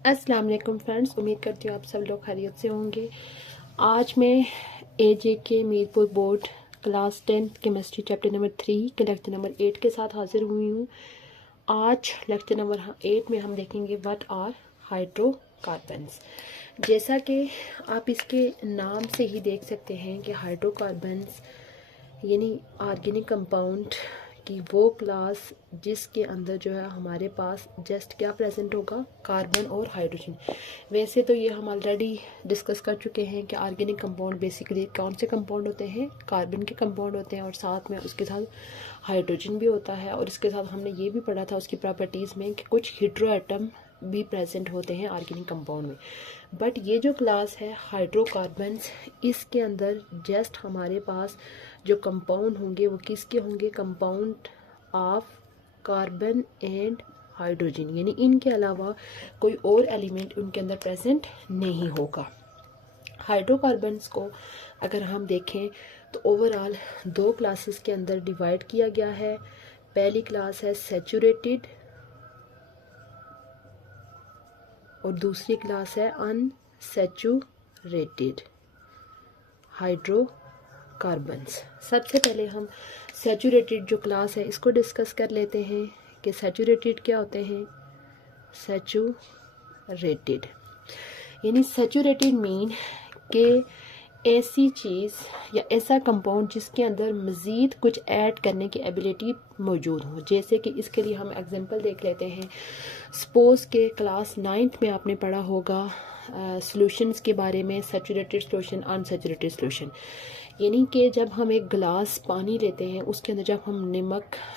अस्सलाम वालेकुम फ्रेंड्स, उम्मीद करती हूँ आप सब लोग खैरियत से होंगे। आज मैं AJK Mirpur board class 10 chemistry chapter number 3 के लेक्चर नंबर 8 के साथ हाजिर हुई हूँ। आज लेक्चर नंबर 8 में हम देखेंगे व्हाट आर हाइड्रोकार्बन्स। जैसा कि आप इसके नाम से ही देख सकते हैं कि हाइड्रोकार्बन्स यानी ऑर्गेनिक कंपाउंड की वो क्लास जिसके अंदर जो है हमारे पास जस्ट क्या प्रेजेंट होगा, कार्बन और हाइड्रोजन। वैसे तो ये हम ऑलरेडी डिस्कस कर चुके हैं कि ऑर्गेनिक कंपाउंड बेसिकली कौन से कंपाउंड होते हैं, कार्बन के कंपाउंड होते हैं और साथ में उसके साथ हाइड्रोजन भी होता है। और इसके साथ हमने ये भी पढ़ा था उसकी प्रॉपर्टीज़ में कि कुछ हीट्रो एटम भी प्रेजेंट होते हैं ऑर्गेनिक कंपाउंड में। बट ये जो क्लास है हाइड्रोकार्बन्स, इसके अंदर जस्ट हमारे पास जो कंपाउंड होंगे वो किसके होंगे, compound of carbon and hydrogen, यानी इनके अलावा कोई और एलिमेंट उनके अंदर प्रेजेंट नहीं होगा। हाइड्रोकार्बन्स को अगर हम देखें तो ओवरऑल दो क्लासेस के अंदर डिवाइड किया गया है। पहली क्लास है सैचुरेटेड और दूसरी क्लास है अनसैचुरेटेड हाइड्रोकार्बन्स। सबसे पहले हम सैचुरेटेड जो क्लास है इसको डिस्कस कर लेते हैं कि सैचुरेटेड क्या होते हैं। सैचुरेटेड यानी सैचुरेटेड मीन के ऐसी चीज़ या ऐसा कंपाउंड जिसके अंदर मज़ीद कुछ ऐड करने की एबिलिटी मौजूद हो। जैसे कि इसके लिए हम एग्जांपल देख लेते हैं। सपोज के क्लास 9th में आपने पढ़ा होगा सॉल्यूशंस के बारे में, सैचुरेटेड सॉल्यूशन, अनसैचुरेटेड सॉल्यूशन। यानी कि जब हम एक गिलास पानी लेते हैं उसके अंदर जब हम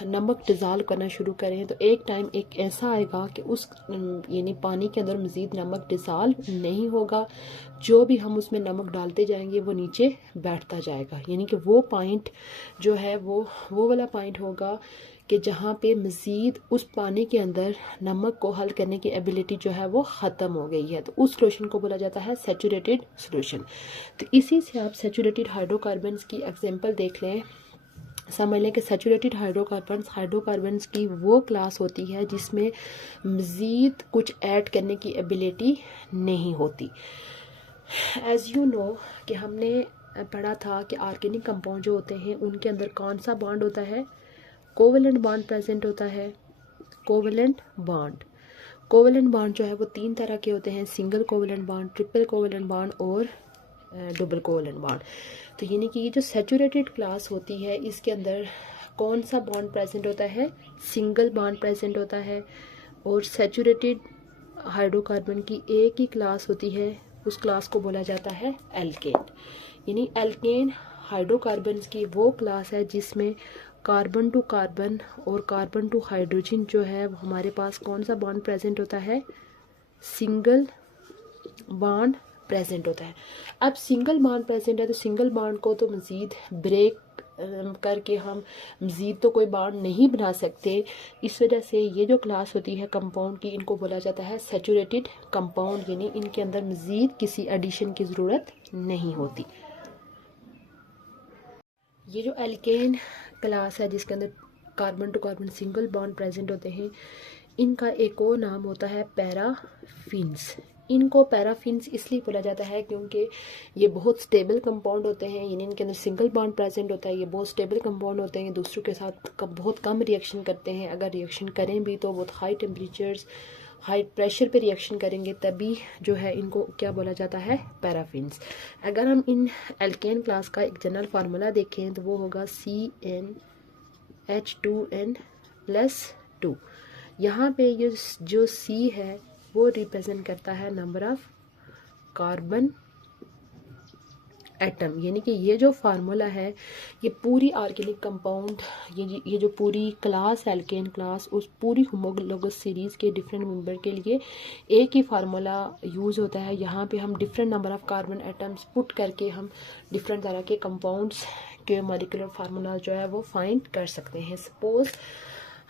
नमक डिज़ोल्व करना शुरू करें तो एक टाइम एक ऐसा आएगा कि उस यानी पानी के अंदर मज़ीद नमक डिज़ोल्व नहीं होगा। जो भी हम उसमें नमक डालते जाएंगे वो नीचे बैठता जाएगा। यानी कि वो पॉइंट जो है वो वाला पॉइंट होगा कि जहाँ पे मज़ीद उस पानी के अंदर नमक को हल करने की एबिलिटी जो है वो ख़त्म हो गई है, तो उस सॉल्यूशन को बोला जाता है सैचुरेटेड सॉल्यूशन। तो इसी से आप सैचुरेटेड हाइड्रोकार्बन्स की एग्जांपल देख लें। समझ लें कि सैचुरेटेड हाइड्रोकार्बन्स की वो क्लास होती है जिसमें मज़ीद कुछ ऐड करने की एबिलिटी नहीं होती। एज़ यू नो कि हमने पढ़ा था कि ऑर्गेनिक कंपाउंड जो होते हैं उनके अंदर कौन सा बॉन्ड होता है, कोवेलेंट बॉन्ड प्रेजेंट होता है। कोवेलेंट बॉन्ड जो है वो 3 तरह के होते हैं, single covalent bond, triple covalent bond और डबल कोवेलेंट बॉन्ड। तो यानी कि ये जो सैचुरेटेड क्लास होती है इसके अंदर कौन सा बॉन्ड प्रेजेंट होता है, सिंगल बॉन्ड प्रेजेंट होता है। और सैचुरेटेड हाइड्रोकार्बन की एक ही क्लास होती है, उस क्लास को बोला जाता है एल्केन। यानी एल्केन हाइड्रोकार्बन्स की वो क्लास है जिसमें कार्बन टू कार्बन और कार्बन टू हाइड्रोजन जो है वो हमारे पास कौन सा बॉन्ड प्रेजेंट होता है, सिंगल बॉन्ड प्रेजेंट होता है। अब सिंगल बॉन्ड प्रेजेंट है तो सिंगल बॉन्ड को तो मज़ीद ब्रेक करके हम मज़ीद तो कोई बॉन्ड नहीं बना सकते। इस वजह से ये जो क्लास होती है कंपाउंड की इनको बोला जाता है सैचुरेटेड कंपाउंड, यानी इनके अंदर मज़ीद किसी एडिशन की ज़रूरत नहीं होती। ये जो एल्केन क्लास है जिसके अंदर carbon to carbon single bond present होते हैं, इनका एक और नाम होता है पैराफिन्स। इनको पैराफिन्स इसलिए बोला जाता है क्योंकि ये बहुत स्टेबल कंपाउंड होते हैं, यानी इनके अंदर सिंगल बॉन्ड प्रेजेंट होता है। ये बहुत स्टेबल कंपाउंड होते हैं, दूसरों के साथ बहुत कम रिएक्शन करते हैं। अगर रिएक्शन करें भी तो बहुत हाई टेम्परेचर्स, हाई प्रेशर पे रिएक्शन करेंगे तभी जो है इनको क्या बोला जाता है, पैराफिन्स। अगर हम इन एल्केन क्लास का एक जनरल फार्मूला देखें तो वो होगा CnH2n+2। यहाँ पे ये जो C है वो रिप्रेजेंट करता है नंबर ऑफ कार्बन एटम। यानी कि ये जो फार्मूला है ये पूरी ऑर्गेनिक कंपाउंड, ये जो पूरी क्लास एल्केन क्लास, उस पूरी होमोलोगस सीरीज़ के डिफरेंट मेंबर के लिए एक ही फार्मूला यूज़ होता है। यहाँ पे हम different number of carbon atoms put करके हम डिफरेंट तरह के कंपाउंड्स के मॉलिक्यूलर फार्मूला जो है वो फाइंड कर सकते हैं। सपोज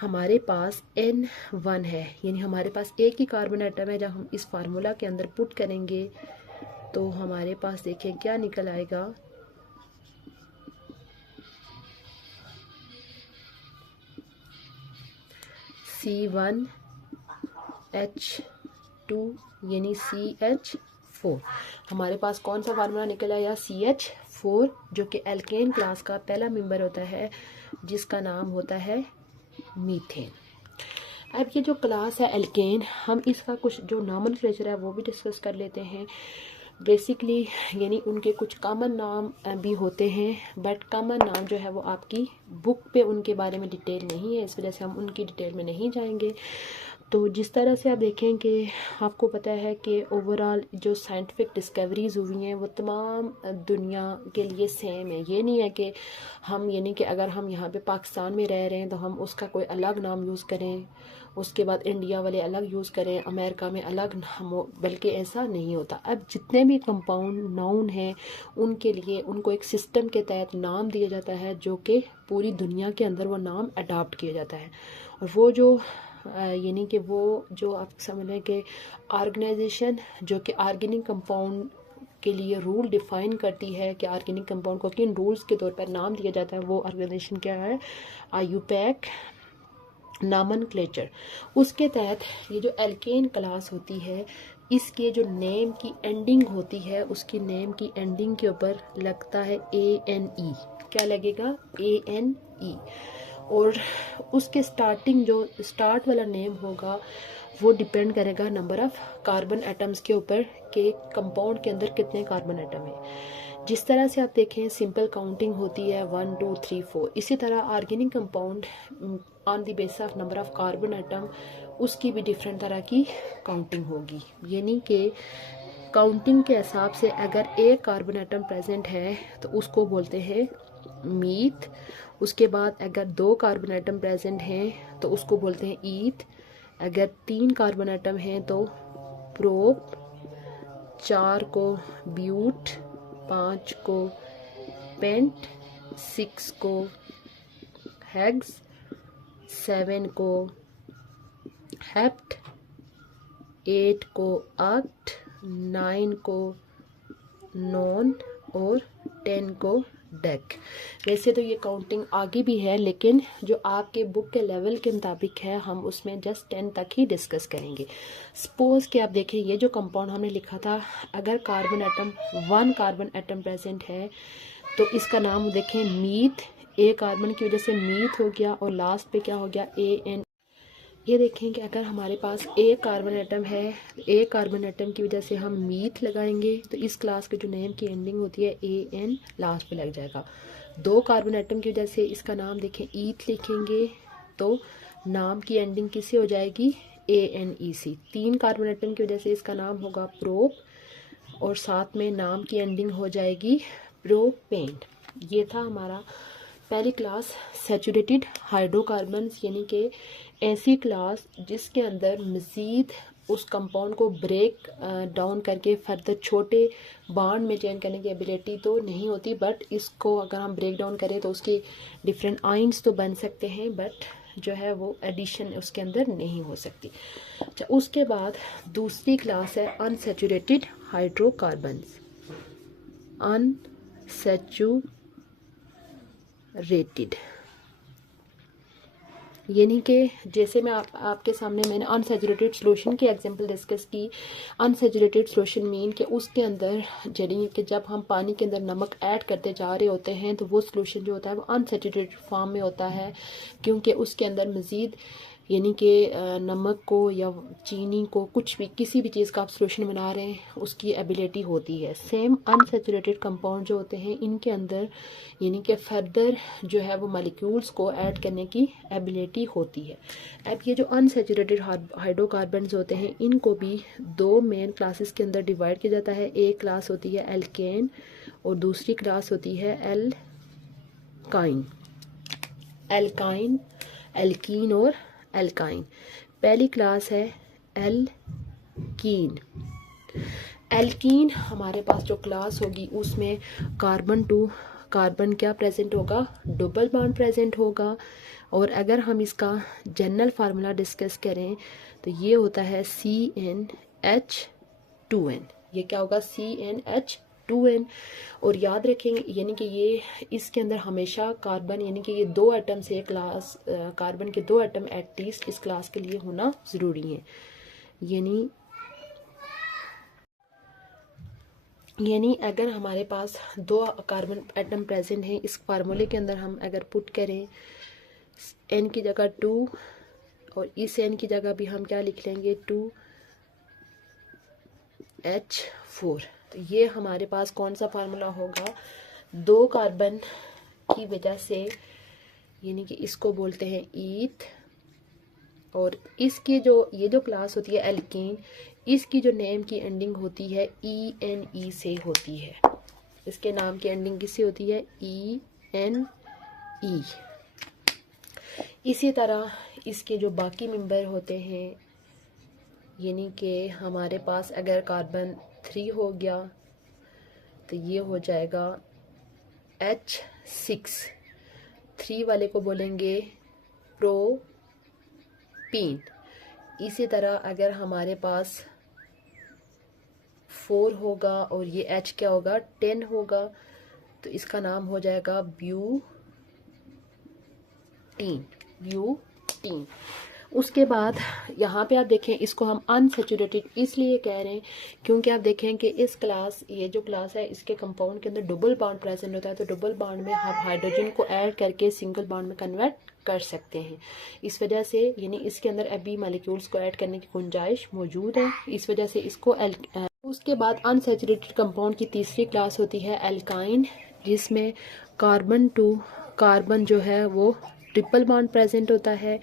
हमारे पास N1 है, यानी हमारे पास एक ही कार्बन एटम है। जब हम इस फार्मूला के अंदर पुट करेंगे तो हमारे पास देखें क्या निकल आएगा, C1H2 2 यानी CH4। हमारे पास कौन सा फार्मूला निकला या CH4, जो कि एल्केन क्लास का पहला मेंबर होता है जिसका नाम होता है मीथेन। अब ये जो क्लास है एल्केन, हम इसका कुछ जो नॉमेनक्लेचर है वो भी डिस्कस कर लेते हैं। बेसिकली यानी उनके कुछ कॉमन नाम भी होते हैं, बट कॉमन नाम जो है वो आपकी बुक पे उनके बारे में डिटेल नहीं है, इस वजह से हम उनकी डिटेल में नहीं जाएंगे। तो जिस तरह से आप देखें कि आपको पता है कि ओवरऑल जो साइंटिफिक डिस्कवरीज हुई हैं वो तमाम दुनिया के लिए सेम है। ये नहीं है कि हम यानी कि अगर हम यहाँ पे पाकिस्तान में रह रहे हैं तो हम उसका कोई अलग नाम यूज़ करें, उसके बाद इंडिया वाले अलग यूज़ करें, अमेरिका में अलग नाम हो, बल्कि ऐसा नहीं होता। अब जितने भी कंपाउंड नाउन हैं उनके लिए उनको एक सिस्टम के तहत नाम दिया जाता है, जो कि पूरी दुनिया के अंदर वो नाम अडॉप्ट किया जाता है। और वो जो यानी कि वो जो आप समझ लें कि ऑर्गेनाइजेशन जो कि ऑर्गेनिक कंपाउंड के लिए रूल डिफ़ाइन करती है कि ऑर्गेनिक कंपाउंड को किन रूल्स के तौर पर नाम दिया जाता है, वो ऑर्गेनाइजेशन क्या है, IUPAC नॉमेनक्लेचर। उसके तहत ये जो एल्केन क्लास होती है इसके जो नेम की एंडिंग होती है, उसकी नेम की एंडिंग के ऊपर लगता है ANE। क्या लगेगा? ANE। और उसके स्टार्टिंग जो स्टार्ट वाला नेम होगा वो डिपेंड करेगा नंबर ऑफ कार्बन एटम्स के ऊपर कि कंपाउंड के अंदर कितने कार्बन एटम है। जिस तरह से आप देखें सिंपल काउंटिंग होती है 1 2 3 4, इसी तरह organic compound on the basis of number of carbon atom उसकी भी डिफरेंट तरह की काउंटिंग होगी। यानी कि काउंटिंग के हिसाब से अगर एक कार्बन एटम प्रेजेंट है तो उसको बोलते हैं मीथ। उसके बाद अगर 2 कार्बन एटम प्रेजेंट हैं तो उसको बोलते हैं ईथ। अगर 3 कार्बन एटम हैं तो प्रोप, 4 को ब्यूट, 5 को पेंट, 6 को हेक्स, 7 को हेप्ट, 8 को ऑक्ट, 9 को नॉन और 10 को डेक। वैसे तो ये काउंटिंग आगे भी है, लेकिन जो आपके बुक के लेवल के मुताबिक है हम उसमें जस्ट 10 तक ही डिस्कस करेंगे। सपोज कि आप देखें ये जो कंपाउंड हमने लिखा था, अगर carbon atom 1 carbon atom present है तो इसका नाम देखें मीथ। ए कार्बन की वजह से मीथ हो गया और लास्ट पे क्या हो गया AN। ये देखें कि अगर हमारे पास एक कार्बन एटम है, एक कार्बन एटम की वजह से हम मीथ लगाएंगे तो इस क्लास के जो नेम की एंडिंग होती है AN लास्ट पे लग जाएगा। 2 कार्बन एटम की वजह से इसका नाम देखें ईथ लिखेंगे तो नाम की एंडिंग किससे हो जाएगी ANEC। 3 कार्बन एटम की वजह से इसका नाम होगा प्रोप और साथ में नाम की एंडिंग हो जाएगी प्रोपेंट। ये था हमारा पहली क्लास सैचुरेटेड हाइड्रोकार्बन्स, यानी कि ऐसी क्लास जिसके अंदर मज़ीद उस कंपाउंड को ब्रेक डाउन करके फर्दर छोटे बॉन्ड में चेंज करने की एबिलिटी तो नहीं होती, बट इसको अगर हम ब्रेक डाउन करें तो उसके डिफरेंट आइंस तो बन सकते हैं, बट जो है वो एडिशन उसके अंदर नहीं हो सकती। अच्छा, उसके बाद दूसरी क्लास है अनसैचुरेटेड हाइड्रोकार्बन्स। अनसैचुरेटेड यानी कि जैसे मैं आपके सामने मैंने अनसैचुरेटेड सॉल्यूशन की एग्जांपल डिस्कस की। अनसैचुरेटेड सॉल्यूशन मीन कि उसके अंदर यानी कि जब हम पानी के अंदर नमक ऐड करते जा रहे होते हैं तो वो सॉल्यूशन जो होता है वो अनसैचुरेटेड फॉर्म में होता है, क्योंकि उसके अंदर मज़ीद यानी कि नमक को या चीनी को कुछ भी किसी भी चीज़ का आप सॉल्यूशन बना रहे हैं उसकी एबिलिटी होती है। सेम अनसैचुरेटेड कंपाउंड जो होते हैं इनके अंदर यानी कि फर्दर जो है वो मॉलिक्यूल्स को ऐड करने की एबिलिटी होती है। अब ये जो अनसैचुरेटेड हाइड्रोकार्बन्स होते हैं इनको भी 2 मेन क्लासेस के अंदर डिवाइड किया जाता है। एक क्लास होती है एल्केन और दूसरी क्लास होती है एल्काइन। एल्काइन, एल्कीन और एल्काइन। पहली क्लास है एल्कीन। एल्कीन हमारे पास जो क्लास होगी उसमें कार्बन टू कार्बन क्या प्रेजेंट होगा, डबल बॉन्ड प्रेजेंट होगा। और अगर हम इसका जनरल फार्मूला डिस्कस करें तो ये होता है CnH2n। ये क्या होगा CnH2n। और याद रखेंगे यानी कि ये इसके अंदर हमेशा कार्बन यानी कि ये 2 एटम से क्लास कार्बन के 2 एटम एटलीस्ट इस क्लास के लिए होना ज़रूरी है। यानी यानी अगर हमारे पास 2 कार्बन एटम प्रेजेंट हैं, इस फार्मूले के अंदर हम अगर पुट करें n की जगह 2 और इस n की जगह भी हम क्या लिख लेंगे 2H4, तो ये हमारे पास कौन सा फार्मूला होगा, 2 कार्बन की वजह से, यानी कि इसको बोलते हैं ईथ, और इसकी जो ये जो क्लास होती है एल्कीन, इसकी जो नेम की एंडिंग होती है ENE से होती है। इसके नाम की एंडिंग किससे होती है, ENE। इसी तरह इसके जो बाकी मेंबर होते हैं, यानी कि हमारे पास अगर कार्बन 3 हो गया तो ये हो जाएगा H6, 3 वाले को बोलेंगे प्रोपीन। इसी तरह अगर हमारे पास 4 होगा और ये H क्या होगा 10 होगा, तो इसका नाम हो जाएगा ब्यूटीन। उसके बाद यहाँ पे आप देखें, इसको हम अनसैचुरेटेड इसलिए कह रहे हैं क्योंकि आप देखें कि इस क्लास, ये जो क्लास है, इसके कंपाउंड के अंदर डबल बॉन्ड प्रेजेंट होता है, तो डबल बॉन्ड में हम हाइड्रोजन को ऐड करके सिंगल बॉन्ड में कन्वर्ट कर सकते हैं। इस वजह से यानी इसके अंदर अभी मॉलिक्यूल्स को ऐड करने की गुंजाइश मौजूद है, इस वजह से इसको उसके बाद अनसैचुरेटेड कंपाउंड की तीसरी क्लास होती है एल्काइन, जिसमें कार्बन टू कार्बन जो है वो ट्रिपल बॉन्ड प्रेजेंट होता है।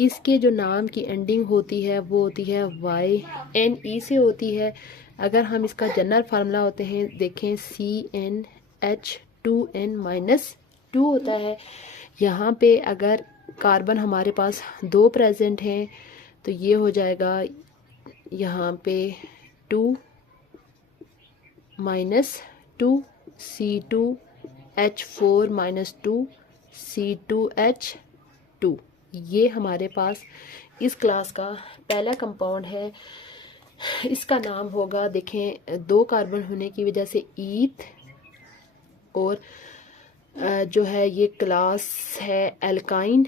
इसके जो नाम की एंडिंग होती है वो होती है YNE से होती है। अगर हम इसका जनरल फार्मूला होते हैं देखें CnH2n-2 होता है। यहाँ पे अगर कार्बन हमारे पास 2 प्रेजेंट हैं तो ये हो जाएगा यहाँ पे 2 - 2 C2H4 - 2 C2H2। ये हमारे पास इस क्लास का पहला कंपाउंड है। इसका नाम होगा, देखें 2 कार्बन होने की वजह से ईथ, और जो है ये क्लास है एल्काइन,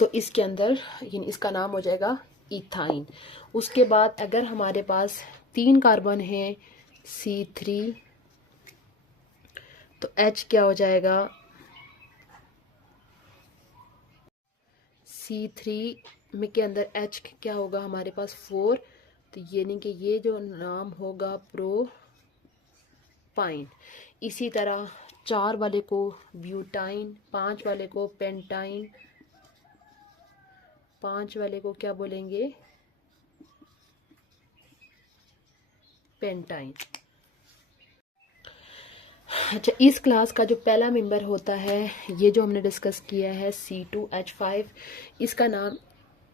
तो इसके अंदर यानी इसका नाम हो जाएगा इथाइन। उसके बाद अगर हमारे पास 3 कार्बन हैं C3, तो H क्या हो जाएगा C3 में के अंदर H क्या होगा हमारे पास 4, तो यानी कि ये जो नाम होगा प्रोपाइन। इसी तरह 4 वाले को ब्यूटाइन, 5 वाले को पेंटाइन, 5 वाले को क्या बोलेंगे पेंटाइन। अच्छा, इस क्लास का जो पहला मेंबर होता है, ये जो हमने डिस्कस किया है C2H5, इसका नाम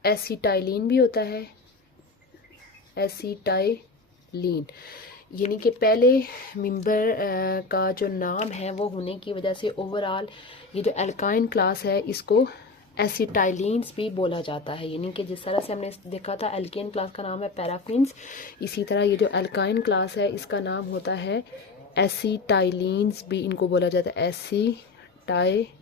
एसिटाइलिन भी होता है, एसिटाइलिन। यानी कि पहले मेंबर का जो नाम है वो होने की वजह से ओवरऑल ये जो एल्काइन क्लास है इसको एसिटाइलिन्स भी बोला जाता है। यानी कि जिस तरह से हमने देखा था एल्केन क्लास का नाम है पैराफिन्स, इसी तरह ये जो एल्काइन क्लास है इसका नाम होता है एसिटाइलिन्स भी इनको बोला जाता है, एसिटाइलिन्स।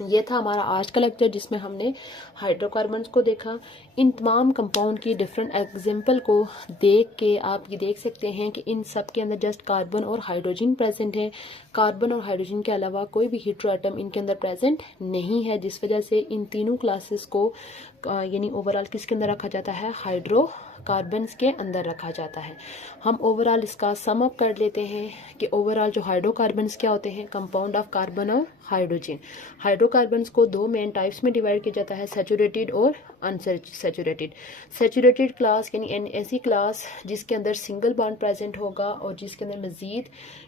ये था हमारा आज का लेक्चर जिसमें हमने हाइड्रोकार्बन्स को देखा। इन तमाम कंपाउंड की डिफरेंट एग्जांपल को देख के आप ये देख सकते हैं कि इन सब के अंदर जस्ट कार्बन और हाइड्रोजन प्रेजेंट है। कार्बन और हाइड्रोजन के अलावा कोई भी हीट्रो एटम इनके अंदर प्रेजेंट नहीं है, जिस वजह से इन तीनों क्लासेस को यानी ओवरऑल किसके अंदर रखा जाता है, हाइड्रोकार्बन्स के अंदर रखा जाता है। हम ओवरऑल इसका सम अप कर लेते हैं कि ओवरऑल जो हाइड्रोकार्बन्स क्या होते हैं, कंपाउंड ऑफ कार्बन और हाइड्रोजन। हाइड्रोकार्बन्स को 2 मेन टाइप्स में डिवाइड किया जाता है, सैचुरेटेड और अनसैचुरेटेड। सैचुरेटेड क्लास यानी ऐसी क्लास जिसके अंदर सिंगल बॉन्ड प्रेजेंट होगा और जिसके अंदर मजीद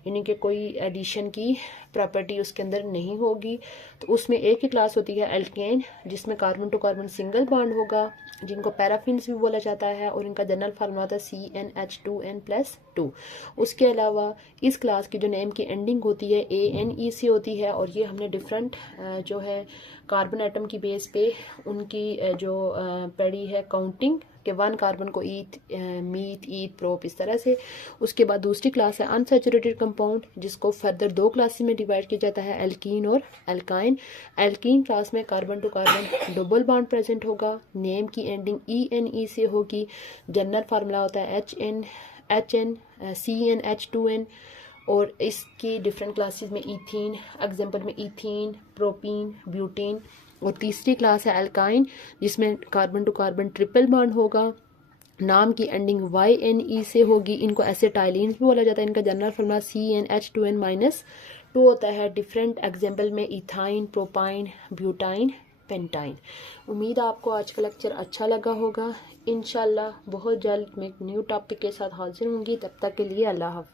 यानी कि कोई एडिशन की प्रॉपर्टी उसके अंदर नहीं होगी, तो उसमें एक ही क्लास होती है एल्केन, जिसमें carbon to carbon single bond होगा, जिनको पैराफिन्स भी बोला जाता है, और इनका जनरल फार्मूला होता है CnH2n+2। उसके अलावा इस क्लास की जो नेम की एंडिंग होती है ANE से होती है, और ये हमने डिफरेंट जो है कार्बन एटम की बेस पे उनकी जो पड़ी है काउंटिंग कि 1 कार्बन को ईथ, मीथ, ईथ, प्रोप, इस तरह से। उसके बाद दूसरी क्लास है अनसैचुरेटेड कंपाउंड, जिसको फर्दर 2 क्लासेस में डिवाइड किया जाता है, एल्कीन और एल्काइन। एल्कीन क्लास में carbon to carbon double bond present होगा, नेम की एंडिंग ENE से होगी, जनरल फार्मूला होता है HN CnH2n। और इसकी डिफरेंट क्लासेस में ईथीन, एग्जांपल में ईथीन, प्रोपीन, ब्यूटीन। और तीसरी क्लास है अल्काइन, जिसमें carbon to carbon triple bond होगा, नाम की एंडिंग YNE से होगी। इनको एसिटाइलिन भी बोला जाता है। इनका जनरल फार्मूला CnH2n-2 होता है। डिफरेंट एग्जांपल में इथाइन, प्रोपाइन, ब्यूटाइन, पेंटाइन। उम्मीद है आपको आज का लेक्चर अच्छा लगा होगा। इंशाल्लाह बहुत जल्द मैं एक न्यू टॉपिक के साथ हाजिर होंगी। तब तक के लिए अल्लाह हाफ़िज़।